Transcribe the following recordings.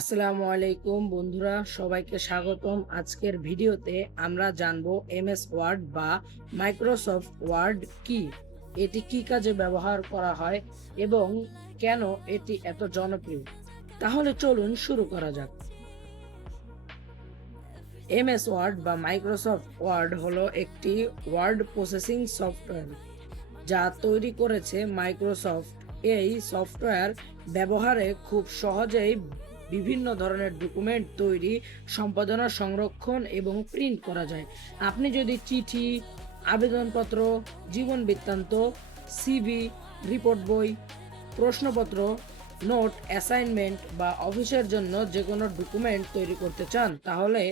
আসসালামু আলাইকুম বন্ধুরা, সবাইকে স্বাগতম। আজকের ভিডিওতে আমরা জানবো এমএস ওয়ার্ড বা মাইক্রোসফট ওয়ার্ড কি, এটি কি কাজে ব্যবহার করা হয় এবং কেন এটি এত জনপ্রিয়। তাহলে চলুন শুরু করা যাক। এমএস ওয়ার্ড বা মাইক্রোসফট ওয়ার্ড হলো একটি ওয়ার্ড প্রসেসিং সফটওয়্যার যা তৈরি করেছে মাইক্রোসফট। এই সফটওয়্যার ব্যবহারে খুব সহজেই বিভিন্ন ধরনের ডকুমেন্ট তৈরি, সম্পাদনা, সংরক্ষণ এবং প্রিন্ট করা যায়। আপনি যদি চিঠি, আবেদনপত্র, জীবন বৃত্তান্ত, সিভি, রিপোর্ট বই, প্রশ্নপত্র, নোট, অ্যাসাইনমেন্ট বা অফিসের জন্য যে কোনো ডকুমেন্ট তৈরি করতে চান, তাহলে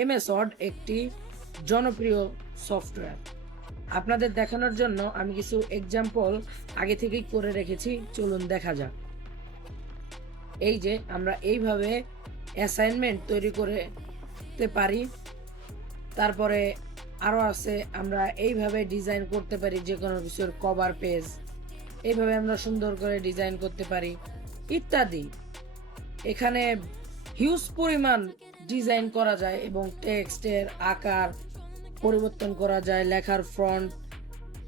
এমএস ওয়ার্ড একটি জনপ্রিয় সফটওয়্যার। আপনাদের দেখানোর জন্য আমি কিছু এক্সাম্পল আগে থেকেই করে রেখেছি, চলুন দেখা যাক। এই যে আমরা এইভাবে অ্যাসাইনমেন্ট তৈরি করতে পারি। তারপরে আরো আছে, আমরা এইভাবে ডিজাইন করতে পারি যে কোনো কিছুর কভার পেজ, এইভাবে আমরা সুন্দর করে ডিজাইন করতে পারি ইত্যাদি। এখানে হিউজ পরিমাণ ডিজাইন করা যায় এবং টেক্সটের আকার পরিবর্তন করা যায়, লেখার ফন্ট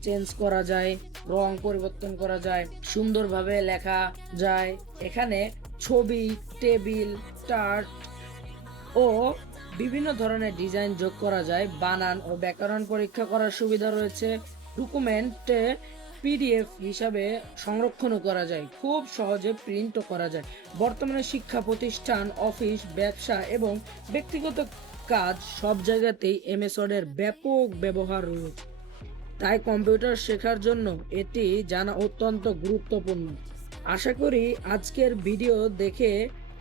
চেঞ্জ করা যায়, রং পরিবর্তন করা যায়, সুন্দরভাবে লেখা যায়। এখানে ছবি, টেবিল, চার্ট ও বিভিন্ন ধরনের ডিজাইন যোগ করা যায়। বানান ও ব্যাকরণ পরীক্ষা করার সুবিধা রয়েছে। ডকুমেন্টে পিডিএফ হিসাবে সংরক্ষণও করা যায়, খুব সহজে প্রিন্টও করা যায়। বর্তমানে শিক্ষা প্রতিষ্ঠান, অফিস, ব্যবসা এবং ব্যক্তিগত কাজ সব জায়গাতেই এমএস ওয়ার্ডের ব্যাপক ব্যবহার রয়েছে। তাই কম্পিউটার শেখার জন্য এটি জানা অত্যন্ত গুরুত্বপূর্ণ। আশা করি আজকের ভিডিও দেখে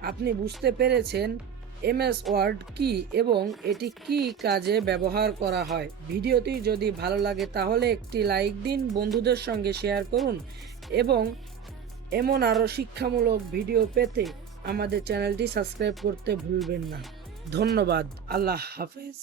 আপনি বুঝতে পেরেছেন এমএস ওয়ার্ড কি এবং এটি কি কাজে ব্যবহার করা হয়। ভিডিওটি যদি ভালো লাগে তাহলে একটি লাইক দিন, বন্ধুদের সঙ্গে শেয়ার করুন এবং এমন আরও শিক্ষামূলক ভিডিও পেতে আমাদের চ্যানেলটি সাবস্ক্রাইব করতে ভুলবেন না। ধন্যবাদ। আল্লাহ হাফেজ।